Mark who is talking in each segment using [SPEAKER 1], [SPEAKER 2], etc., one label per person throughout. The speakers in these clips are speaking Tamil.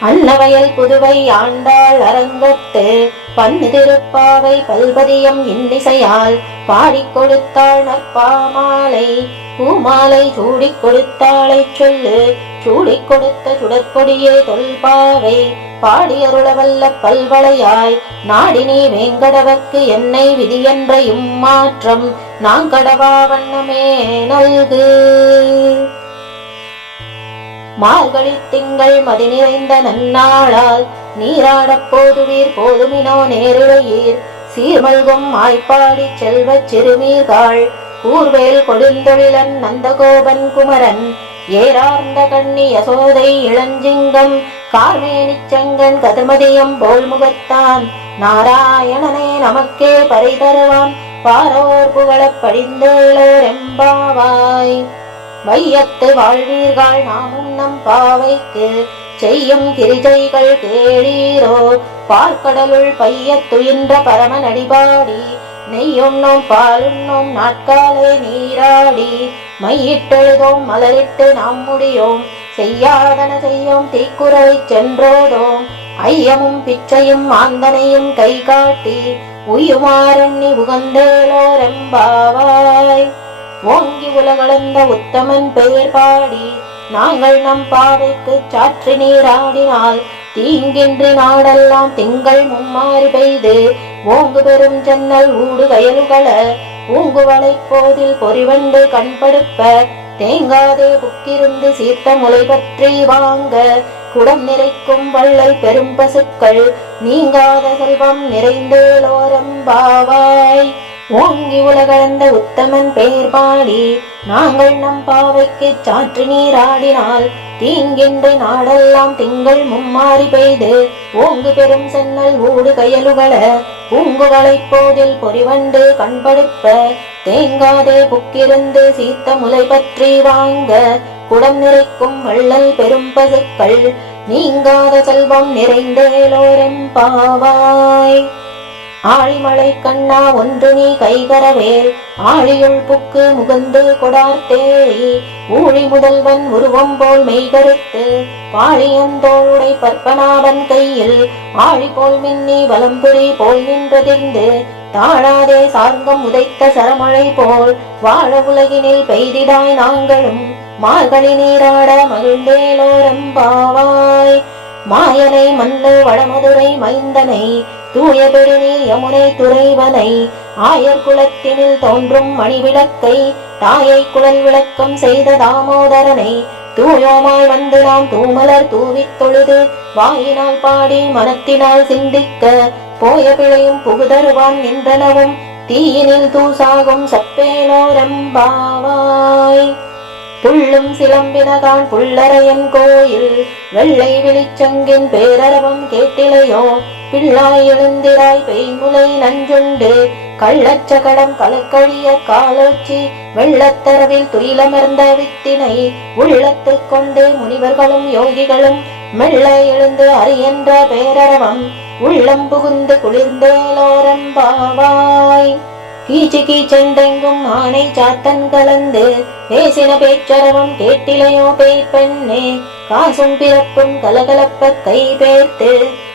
[SPEAKER 1] அன்னவயல் புதுவை ஆண்டாள் அரங்கத்து பன்னு திருப்பாவை பல்பதியம் இன்னிசையால் பாடிக் கொடுத்தாள் நற்பாமாலை. பூமாலை சூடிக் கொடுத்தாளை சொல்லு சூடிக் கொடுத்த சுடற்கொடியே தொல்பாவை. பாடியருளவல்ல பல்வளையாய் நாடினி வேங்கடவர்க்கு என்னை விதியென்ற இம்மாற்றம். நாங்கடவா வண்ணமே நல்கு. மார்கழி திங்கள் மதி நிறைந்த நன்னாளால் நீராடப் போதுவீர் போதுமினோ நேரிழையீர். சீர்மல்கும் ஆய்ப்பாடி செல்வச் சிறுமீர்கள் கூர்வேல் கொடுந்தொழிலன் நந்தகோபன் குமரன் ஏரார்ந்த கண்ணி யசோதை இளஞ்சிங்கம் கார்மேனிச் செங்கன் கதிர்மதியம் போல் முகத்தான் நாராயணனே நமக்கே பறை தருவான் பாரோர் புகழப் படிந்தேளோர் எம்பாவாய் வையத்து வாழ்வீர்கள் நாமும் நம் பாவைக்கு. செய்யும் கிரிஜைகள் கேளீரோ? பார்க்கடலுள் பையத் துயின்ற பரமன் அடிபாடி நெய்யுண்ணோம் பாலுண்ணோம் நாட்காலே நீராடி. மையிட்டெழுதோம் மலரிட்டு நாம் முடியோம். செய்யாதன செய்யோம் தீக்குறை சென்றோதோம். ஐயமும் பிச்சையும் ஆந்தனையும் கை காட்டி உயுமாறண்ணி உகந்தேளோரெம்பாவாய் ஓங்கி உலகளந்த உத்தமன் பெயர் பாடி நாங்கள் நம் பாவைக்கு சாற்று நீராடினால் தீங்கின்றி நாடெல்லாம் திங்கள் மும்மாறி பெய்து ஓங்கு பெரும் ஜன்னல் ஊடு கயலுகள பூங்குவளை போதில் பொறிவண்டு கண்படுப்ப தேங்காதே புக்கிருந்து சீர்த்த முளை பற்றி வாங்க குடம் நிறைக்கும் வள்ளல் பெரும் பசுக்கள் நீங்காத செல்வம் நிறைந்தேலோரம்பாவாய் ஓங்கி உலகளந்த உத்தமன் பெயர் பாடி நாங்கள் நம் பாவைக்கு சாற்று நீராடினால் தீங்கின்றி நாடெல்லாம் திங்கள் மும்மாறி பெய்து ஓங்கு பெரும் சென்னல் ஊடு கயலுகள பூங்குவளை போதில் பொறிவண்டு கண்படுப்ப தேங்காதே புக்கிருந்து சீத்த முலை பற்றி வாங்க குடம் நிறைக்கும் வள்ளல் பெரும் பசுக்கள் நீங்காத செல்வம் நிறைந்தேலோரெம்பாவாய் ஆழிமலை கண்ணா ஒன்று நீ கைகரவேல் ஆழியுள் புக்கு முகந்து கொடார்த்தேரி ஊழி முதல்வன் உருவம் போல் மெய்கருத்து. பாழியந்தோளுடை பற்பனாவன் கையில். ஆழி போல் மின்னி வலம்புரி போல் நின்றதிர்ந்து தாழாதே சார்ந்தம் உதைத்த சரமழை போல். வாழ உலகினில் பெய்திடாய் நாங்களும். மார்கழி நீராட மகிழ்ந்தேலோரம்பாவாய் மாயனை மன்னு வடமதுரை மைந்தனை. தூய பெருநீர் யமுனை துறைவனை ஆயர் குலத்தினில் தோன்றும் மணிவிளக்கை தாயை குழல் விளக்கம் செய்த தாமோதரனை தூயோமாய் வந்து நாம் தூமலர் தூவித் தொழுது வாயினால் பாடி மனத்தினால் சிந்திக்க போய பிழையும் புகுதருவான் நின்றனவும் தீயினில் தூசாகும் சப்பேனோரம்பாவாய் புள்ளும் சிலம்பினதான் புள்ளரையன் கோயில். வெள்ளை விழிச்சங்கின் பேரரவம் கேட்டிலையோ? பிள்ளாய் எழுந்திராய் பெய்முலை நஞ்சுண்டு. கள்ளச்சகடம் கலக்கழிய காலோச்சி. வெள்ளத்தரவில் துயிலமர்ந்த வித்தினை. உள்ளத்து கொண்டு முனிவர்களும் யோகிகளும் மெல்ல எழுந்து அறியன்ற பேரரவம். உள்ளம் புகுந்து குளிர்ந்தேலோரம்பாவாய் கீச்சு கீச்செண்டெங்கும் ஆனை சாத்தன் கலந்து பேசின பேச்சரவம் கேட்டிலையோ பேய் பெண்ணே காசும் பிறப்பும் கலகலப்ப கை பேர்த்து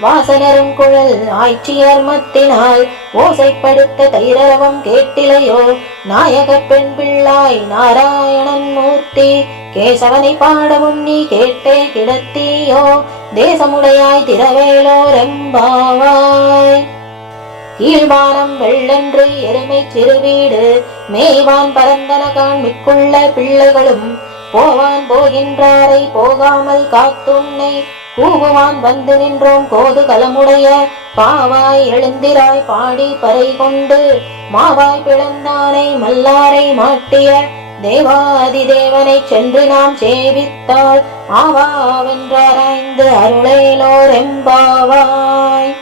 [SPEAKER 1] வாசனரும் குழல் ஆய்ச்சியர் மத்தினால் ஓசைப்படுத்த தைரவம் கேட்டிலையோ. நாயக பெண் பிள்ளாய் நாராயணன் மூர்த்தி கேசவனை பாடவும் நீ கேட்டே கிடத்தியோ. தேசமுடையாய் திரவேலோ ரெம்பாவாய் கீழ்வானம் வெள்ளென்று எருமை சிறுவீடு மேய்வான் பரந்தன காண்மிக்குள்ள பிள்ளைகளும் போவான் போகின்றாரை போகாமல் காத்துன்னை கூவுவான் வந்து நின்றோம் கோது கலமுடைய பாவாய் எழுந்திராய் பாடி பறை கொண்டு மாவாய் பிளந்தானை மல்லாரை மாட்டிய தேவாதி தேவனை சென்று நாம் சேவித்தால் ஆவாவென்றாராய்ந்து அருளேலோர் எம்பாவாய்.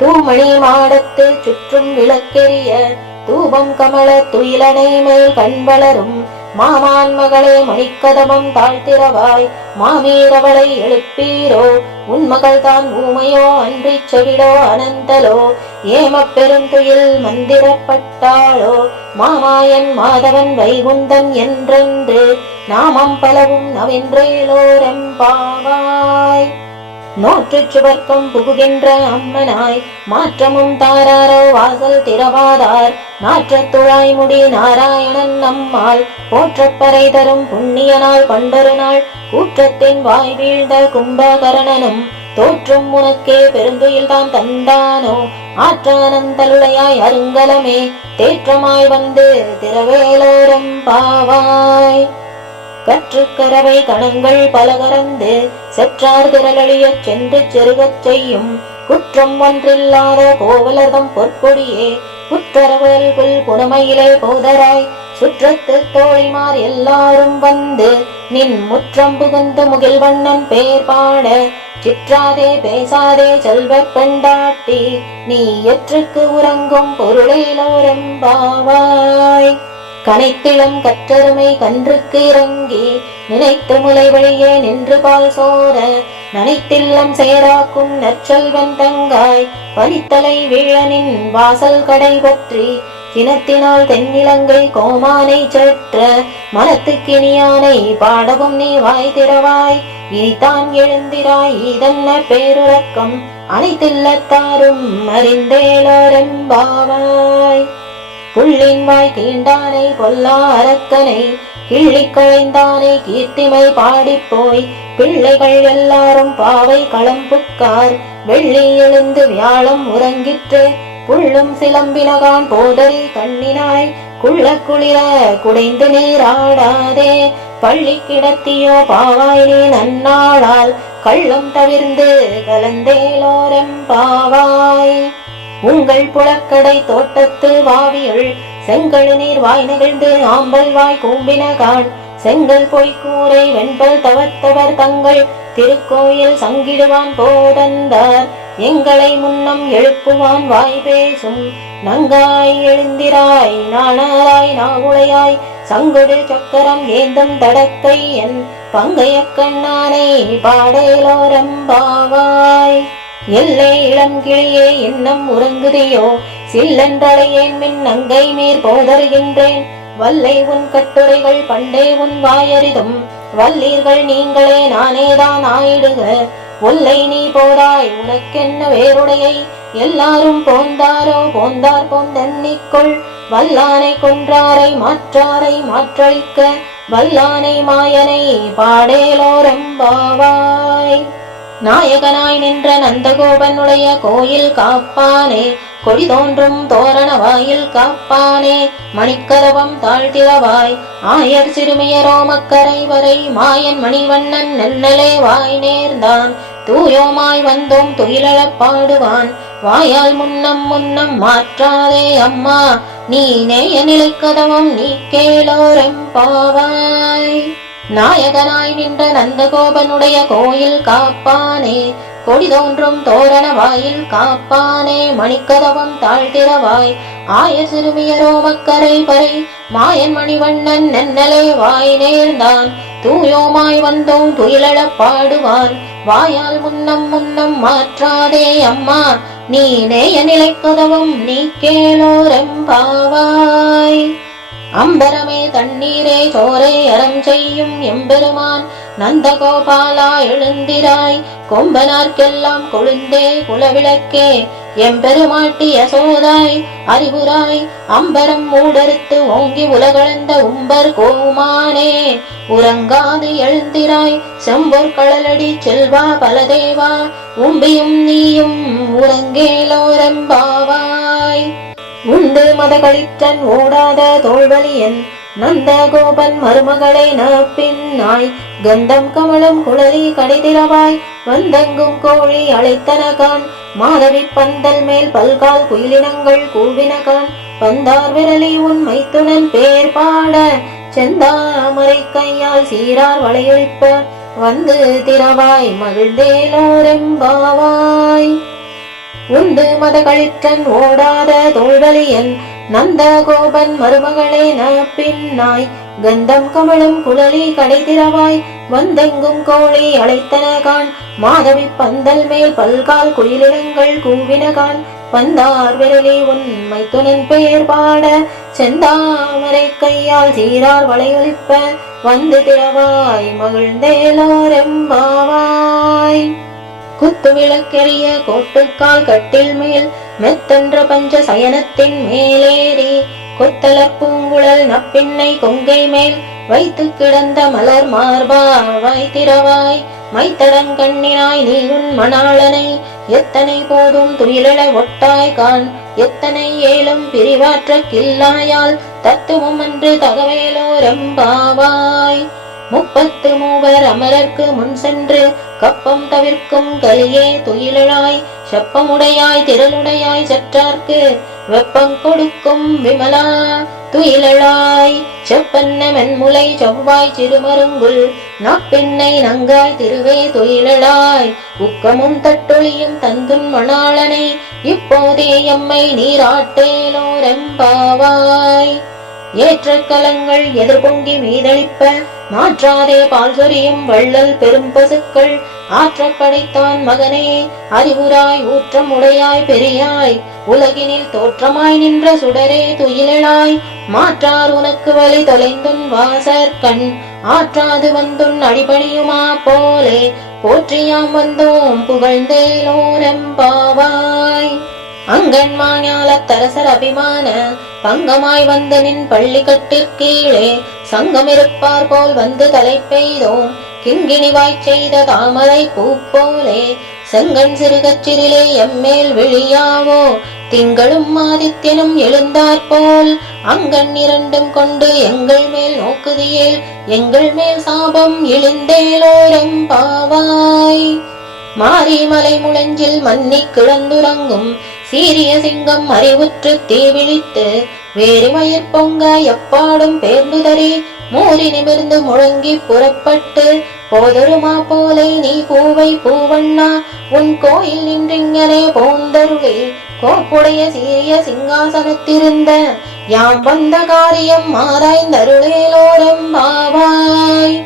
[SPEAKER 1] தூமணி மாடத்து சுற்றும் விளக்கெரிய தூபம் கமல துயிலனை மேல் கண் வளரும் மாமான் மகளே மணிக்கதமம் தாழ்த்திரவாய் மாமீரவளை எழுப்பீரோ? உன் மகள் தான் ஊமையோ அன்றி செவிடோ அனந்தலோ? ஏமப் பெருந்துயில் மந்திரப்பட்டாளோ? மாமாயன் மாதவன் வைகுந்தன் என்றென்று நாமம் பலவும் நவென்றேலோரெம்பாவாய். நோற்றுச் சுவர்க்கம் புகுகின்ற அம்மனாய் மாற்றமும் தாராரோ வாசல் திறவாதார். நாற்றத் துழாய் முடி நாராயணன் நம்மால் போற்றப்பறை தரும் புண்ணியனாள் பண்டொரு நாள். கூற்றத்தின் வாய் வீழ்ந்த கும்பகரணனும் தோற்றும் உனக்கே பெருந்துயில் தான் தந்தானோ. ஆற்றானந்தலுடையாய் அருங்கலமே தேற்றமாய் வந்து திரவேலோரம் பாவாய். கற்றுக்கரவை கணங்கள் பலகரந்து செற்றார் திரளழியச் சென்று செருகச் செய்யும் குற்றம் ஒன்றில்லாத கோவலதம் பொற்கொடியே. குற்றரவல்குள் புனமையிலே போதராய் சுற்றத்து தோழிமார் எல்லாரும் வந்து நின் முற்றம் புகுந்து முகில்வண்ணன் பேர் பாட சிற்றாதே பேசாதே செல்வ பெண்டாட்டி நீ எற்றுக்கு உறங்கும் பொருளேலோரெம்பாவாய் கனைத்திளம் கற்றருமை கன்றுக்கு இறங்கி நினைத்து முலை வழியே நின்று பால் சோர நனைத்தில்லம் சேராக்கும் நற்செல்வன் தங்காய் பனித்தலை வீழனின் வாசல் கடை பற்றி கிணத்தினால் தென்னிலங்கை கோமானை செற்ற மனத்துக்கினியானை பாடவும் நீ வாய் திறவாய். இனிதான் எழுந்திராய் இதென்ன பேருறக்கம்? அனைத்தில்லத்தாரும் அறிந்தேலோரெம்பாவாய் புள்ளின் வாய் தீண்டானை பொல்லா அரக்கனை கிள்ளிக் களைந்தானை கீர்த்திமை பாடிப்போய் பிள்ளைகள் எல்லாரும் பாவை களம்புக்கார் வெள்ளி எழுந்து வியாழம் உறங்கிற்று புள்ளும் சிலம்பினகான் போதரி கண்ணினாய் குள்ள குளிர குடைந்து நீராடாதே பள்ளி கிடத்தியோ பாவாய் நீ நன்னாளால் கள்ளும் தவிர்ந்து கலந்தேலோரம் பாவாய். உங்கள் புலக்கடை தோட்டத்து வாவியுள் செங்கல் நீர் வாய் நிகழ்ந்து ஆம்பல் வாய் கூம்பினகான் செங்கல் பொய்க்கூரை வெண்பல் தவத்தவர் தங்கள் திருக்கோயில் சங்கிடுவான் போதந்தார். எங்களை முன்னம் எழுப்புவான் வாய் பேசும் நங்காய் எழுந்திராய் நாணாராய் நாகுளையாய் சங்குடு சக்கரம் ஏந்தும் தடக்கை என் பங்கைய கண்ணானை பாடேலோரம்பாவாய் எல்லை இளம் கிளியே இன்னம் உறங்குதியோ? சில்லென்றழையேன் மின் அங்கை மேற் போதருகின்றேன். வல்லை உன் கட்டுரைகள் பண்டே உன் வாயறிதும். வல்லீர்கள் நீங்களே நானேதான் ஆயிடுக. ஒல்லை நீ போதாய் உனக்கென்ன வேறுடையை? எல்லாரும் போந்தாரோ? போந்தார் போந்தெண்ணிக்கொள் வல்லானை கொன்றாரை மாற்றாரை மாற்றழிக்க வல்லானை மாயனை பாடேலோரம்பாவாய் நாயகனாய் நின்ற நந்தகோபனுடைய கோயில் காப்பானே. கொடி தோன்றும் தோரண வாயில் காப்பானே. மணிக்கதவம் தாழ்த்திரவாய் ஆயர் சிறுமிய ரோமக்கரை வரை மாயன் மணிவண்ணன் நெல்லலே வாய் நேர்ந்தான். தூயோமாய் வந்தோம் துயிலழப் பாடுவான். வாயால் முன்னம் முன்னம் மாற்றாதே அம்மா. நீ நேய நிலைக்கதவம் நீ கேளோரெம்பாவாய் நாயகனாய் நின்ற நந்தகோபனுடைய கோயில் காப்பானே. கொடி தோன்றும் தோரண வாயில் காப்பானே. மணிக்கதவம் தாழ்த்திரவாய் ஆய சிறுமியரோ மக்கரை பறை. மாயன் மணிவண்ணன் நன்னலே வாய் நேர்ந்தான். தூயோமாய் வந்தோம் துயிலழப் பாடுவான் வாயால் முன்னம் முன்னம் மாற்றாதே அம்மா. நீ நேய நிலைக்கதவும் நீ கேளோரெம்பாவாய் அம்பரமே தண்ணீரே சோரே அறம் செய்யும் எம்பெருமான் நந்த கோபாலா எழுந்திராய். கொம்பனார்க்கெல்லாம் கொழுந்தே குலவிளக்கே எம்பெருமாட்டி யசோதாய் அறிவுராய் அம்பரம் மூடறுத்து ஓங்கி உலகளந்த உம்பர் கோமானே உறங்காது எழுந்திராய் செம்பொர் கடலடி செல்வா பலதேவா. உம்பியும் நீயும் உறங்கேலோரம்பாவாய். உண்டு மதகளிற்றன் ஓடாத தோல்வலியன் நந்தகோபன் மருமகளை நப்பின்னாய் கந்தம் கமலம் குழலி கடைதிரவாய் வந்தங்கும் கோழி அழைத்தனகான். மாதவி பந்தல் மேல் பல்கால் குயிலினங்கள் கூவினகான். பந்தார் விரலி உன் மைத்துனன் பேர் பாட செந்தாமரை கையால் சீரார் வளையொழிப்ப. வந்து திரவாய் மகிழ்ந்தேலோரெம்பாவாய் உந்து மதகளிற்றன் ஓடாத தோல்வலியன் நந்தகோபன் மருமகளே நப்பின்னாய். கந்தம் கமலம் குழலி கடைதிரவாய் வந்தெங்கும் கோழி அழைத்தனகான் மாதவி பந்தல் மேல் பல்கால் குயிலினங்கள் கூவினகான் பந்தார் விரலி உண்மை துணன் பெயர் பாட செந்தாமரை கையால் சீரார் வளையொலிப்ப. வந்து திரவாய் மகிழ்ந்தேலோரெம்பாவாய் குத்து விளக்கெரிய கோட்டுக்கால் கட்டில் மேல் மெத்தன்ற பஞ்ச சயனத்தின் மேலேறி கொத்தலர் பூங்குழல் நப்பின்னை கொங்கை மேல் வைத்து கிடந்த மலர் மார்பா வாய்த்திரவாய் மைத்தடன் கண்ணினாய் நீ உன் மணாளனை எத்தனை போதும் துயிலள ஒட்டாய் கான் எத்தனை ஏலும் பிரிவாற்ற கில்லாயால் தத்துவம் அன்று தகவேலோரெம்பாவாய் முப்பத்து மூவர் அமரர்க்கு முன் சென்று கப்பம் தவிர்க்கும் கலியே துயிலாய் செப்பமுடையாய் திரளுடையாய் சற்றார்க்கு வெப்பம் கொடுக்கும் விமலா துயிலாய் செப்பன்ன மென்முலை செவ்வாய் சிறுமருங்குல் நப்பெண்ணை நங்காய் திருவே துயிலாய் உக்கமும் தட்டொழியும் தந்துன் மணாளனை இப்போதே எம்மை நீராட்டேலோரெம்பாவாய். ஏற்ற கலங்கள் எதிர்பொங்கி மீதளிப்ப மாற்றாதே பால் சொரியும் வள்ளல் பெரும் பசுக்கள் ஆற்றப் படைத்தான் மகனே அறிவுராய் ஊற்றம் உடையாய் பெரியாய் உலகினில் தோற்றமாய் நின்ற சுடரே துயிலழாய். மாற்றார் உனக்கு வழி தொலைந்துன் வாசர் கண் ஆற்றாது வந்துன் அடிபணியுமா போலே. போற்றியாம் வந்தோம் புகழ்ந்தேலோரெம்பாவாய் அங்கண் மாஞாலத் அபிமான பங்கமாய் வந்து நின் பள்ளி கட்டிற்கீழே சங்கமிருப்பார் போல் வந்து தலை பெய்தோம் கிங்கிணிவாய்ச் செய்த தாமரை பூ போலே செங்கண் சிறுகச்சிறிலே எம்மேல் விழியாவோ திங்களும் ஆதித்யனும் எழுந்தாற்போல் அங்கண் இரண்டும் கொண்டு எங்கள் மேல் நோக்குதியேல் எங்கள் மேல் சாபம் பாவாய். மாரி மலை முழஞ்சில் மன்னி கிடந்துறங்கும் சீரிய சிங்கம் அறிவுற்று தீவிழித்து வேறு மயிர் பொங்க எப்பாடும் பேர்ந்துதறி மூறி நிமிர்ந்து முழங்கி புறப்பட்டு போதருமா போலே நீ பூவை பூவண்ணா உன் கோயில் நின்றிங்கனே போந்தருளே. கோப்புடைய சீரிய சிங்காசனத்திருந்த யாம் வந்த காரியம் மாறாய்ந்தருளேலோரம்பாவாய்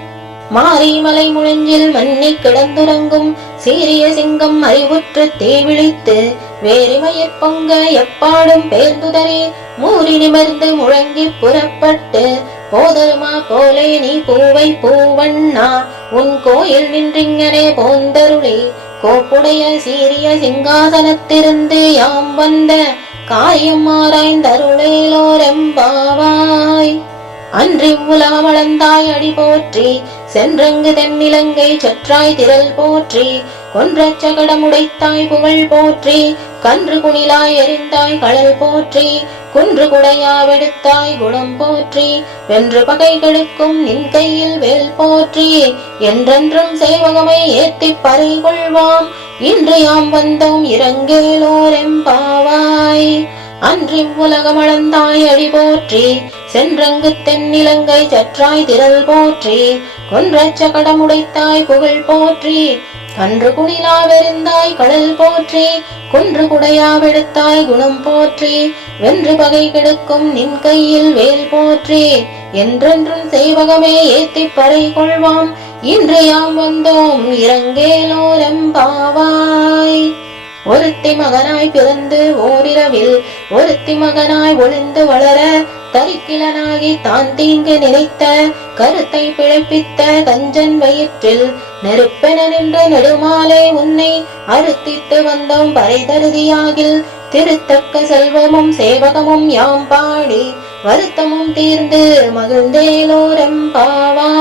[SPEAKER 1] மாரிமலை முழஞ்சில் மன்னி கிடந்துறங்கும் சீரிய சிங்கம் அறிவுற்று தீவிழித்து வேறுமயிர் பொங்க எப்பாடும் பேர்ந்துதறே மூறி நிமிர்ந்து முழங்கி புறப்பட்டு போதருமா போலே நீ பூவை பூவண்ணா உன் கோயில் நின்றிங்கனே போந்தருளி. கோப்புடைய சீரிய சிங்காசனத்திருந்து யாம் வந்த காரியம் ஆராய்ந்தருளேலோரெம்பாவாய். அன்றி உலகமளந்தாய் அடி போற்றி சென்றங்கு தென்னிலங்கை சற்றாய் திரள் போற்றி கொன்ற சகடமுடைத்தாய் புகழ் போற்றி கன்று குணிலாய் எரிந்தாய் கடல் போற்றி குன்று குடையாவெடுத்தாய் குணம் போற்றி வென்று பகை கெடுக்கும் நின் கையில் வேல் போற்றி என்றென்றும் சேவகமை ஏத்திப் பறை கொள்வாம். இன்று யாம் வந்தோம் இறங்கேலோரெம்பாவாய் அன்றி உலகமளந்தாய் அடி போற்றி சென்றங்கு தென்னிலங்கை சற்றாய் திரள் போற்றி கொன்றச்ச கடமுடைத்தாய் புகழ் போற்றி கன்று குணிலாவெறிந்தாய் கடல் போற்றி குன்று குடையாவெடுத்தாய் குணம் போற்றி வென்று பகை கெடுக்கும் நின் கையில் வேல் போற்றி என்றென்றும் செய்வகமே ஏத்திப் பறை கொள்வாம் இன்று யாம் வந்தோம் இறங்கேலோரம்பாவாய் ஒருத்தி மகனாய் பிறந்து ஓரிரவில் ஒருத்தி மகனாய் ஒளிந்து வளர தரிக்கிலனாகி தான் தீங்கு நினைத்த கருத்தை பிழைப்பித்த கஞ்சன் வயிற்றில் நெருப்பென நின்ற நெடுமாலே உன்னை அறுத்தித்து வந்தோம் பறைதருதியாகில். திருத்தக்க செல்வமும் சேவகமும் யாம் பாடி வருத்தமும் தீர்ந்து மகிழ்ந்தேலோரெம்பாவாய்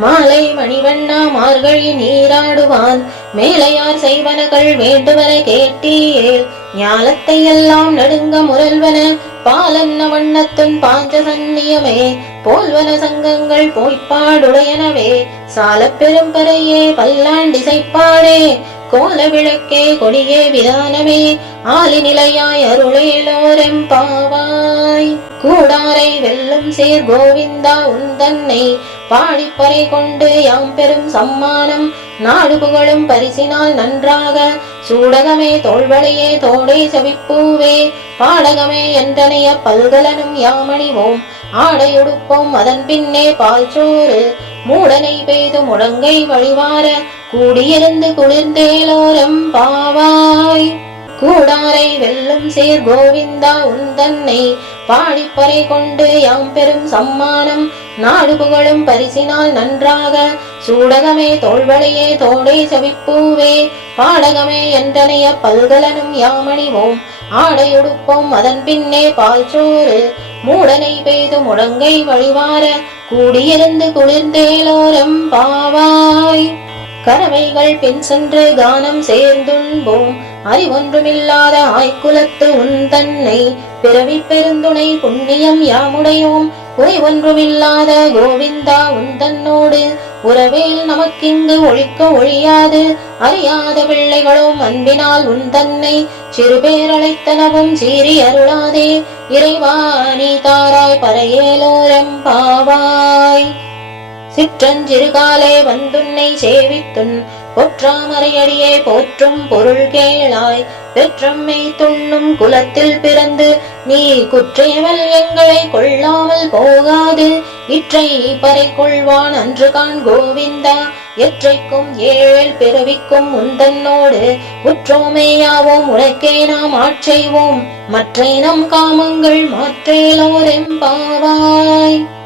[SPEAKER 1] மாலை மணிவண்ணா மார்கழி நீராடுவான். மேலையார் செய்வனகள் வேண்டுவன கேட்டியே ஞாலத்தை எல்லாம் நடுங்க முரல்வன பாலன்ன வண்ணத்துன் பாஞ்ச சன்னியமே போல்வன சங்கங்கள் போய்ப்பாடுடையனவே. சால பெரும்பறையே பல்லாண்டிசைப்பாரே. கோல விளக்கே கொடியே விதானமே. ஆலி நிலையாய் அருளேலோரெம்பாவாய் கூடாரை வெல்லும் சீர் கோவிந்தா உந்தன்னை. பாடிப்பறை கொண்டு யாம் பெரும் சம்மானம். நாடு புகழும் பரிசினால் நன்றாக. சூடகமே தோள்வளையே தோடே செவிப்பூவே. பாடகமே என்றனைய பல்கலனும் யாமணிவோம். ஆடையொடுப்போம் அதன் பின்னே பால் சோறு மூடனை பெய்து முழங்கை வழிவார. கூடியிருந்து குளிர்ந்தேலோரம் பாவாய். கூடாரை வெல்லும் சீர் கோவிந்தா உன் தன்னை பாடிப்பறை கொண்டு யாம் பெரும் சம்மானம். நாடு புகழும் பரிசினால் நன்றாக. சூடகமே தோள்வளையே தோடை செவிப்பூவே. பாடகமே என்றனைய பல்கலனும் யாமணிவோம். ஆடையுடுப்போம் அதன் பின்னே பால் சோறு. மூடனை பெய்து முழங்கை வழிவார. கூடியிருந்து குளிர்ந்தேலோரம் பாவாய். கறவைகள் பின் சென்று கானம் சேர்ந்துண்போம். அறிவொன்றுமில்லாத ஆய்க்குலத்து உன் தன்னை பிறவி பெருந்துணை புண்ணியம் யாமுடையோம். குறை ஒன்றுமில்லாத கோவிந்தா உன் தன்னோடு உறவேல் நமக்கிங்கு ஒழிக்க ஒழியாது. அறியாத பிள்ளைகளும் அன்பினால் உன் தன்னை சிறுபேரழைத்தனவும் சீறி அருளாதே. இறைவா நீ தாராய் பரையேலோரம் பாவாய். சிற்றஞ்சிறுகாலே வந்துன்னை சேவித்துன் பொற்றாமரையடியே போற்றும் பொருள் கேளாய் பெற்றம்மை துண்ணும் குலத்தில் பிறந்து நீ குற்றையவள் எங்களை கொள்ளாமல் போகாது. இற்றை பறை கொள்வான் அன்று கான் கோவிந்தா எற்றைக்கும் ஏழ் பிறவிக்கும் உந்தன்னோடு உற்றோமேயாவோம் உனக்கே நாம் ஆட்செய்வோம் மற்றை நம் காமங்கள் மாற்றேலோரெம்பாவாய்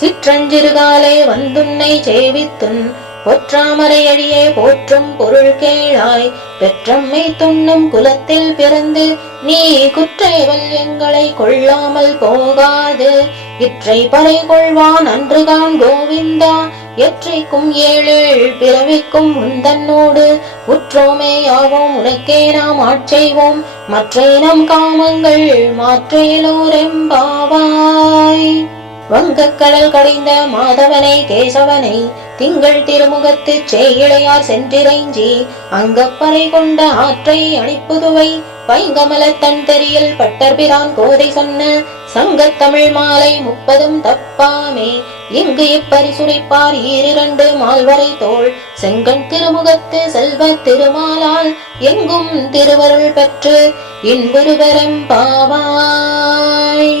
[SPEAKER 1] சிற்றஞ்சிறுகாலே வந்துன்னை சேவித்துன் பொற்றாமரையடியே போற்றும் பொருள் கேளாய். பெற்றம்மை துண்ணும் குலத்தில் பிறந்து நீ குற்றைவல் எங்களை கொள்ளாமல் போகாது. இற்றை பறை கொள்வான் அன்றுதான் கோவிந்தா. எற்றைக்கும் ஏழேழ் பிறவிக்கும் உந்தன்னோடு உற்றோமே யாவோம் உனக்கே நாம் ஆட்செய்வோம் மற்றை நம் காமங்கள் மாற்றேலோரெம்பாவாய் வங்கக்கடல் கடைந்த மாதவனை கேசவனை திங்கள் திருமுகத்து சேயிழையார் சென்றிறைஞ்சி அங்கப்பறை கொண்ட ஆற்றை அணிப்புதுவை பைங்கமல தன் தெரியல் பட்டர்பிரான் கோதை சொன்ன சங்கத் தமிழ் மாலை முப்பதும் தப்பாமே இங்கு இப்பரிசுரைப்பார் ஈரிரண்டு மால்வரை தோள் செங்கண் திருமுகத்து செல்வ திருமாலால் எங்கும் திருவருள் பெற்று இன்புருவரம் பாவாய்.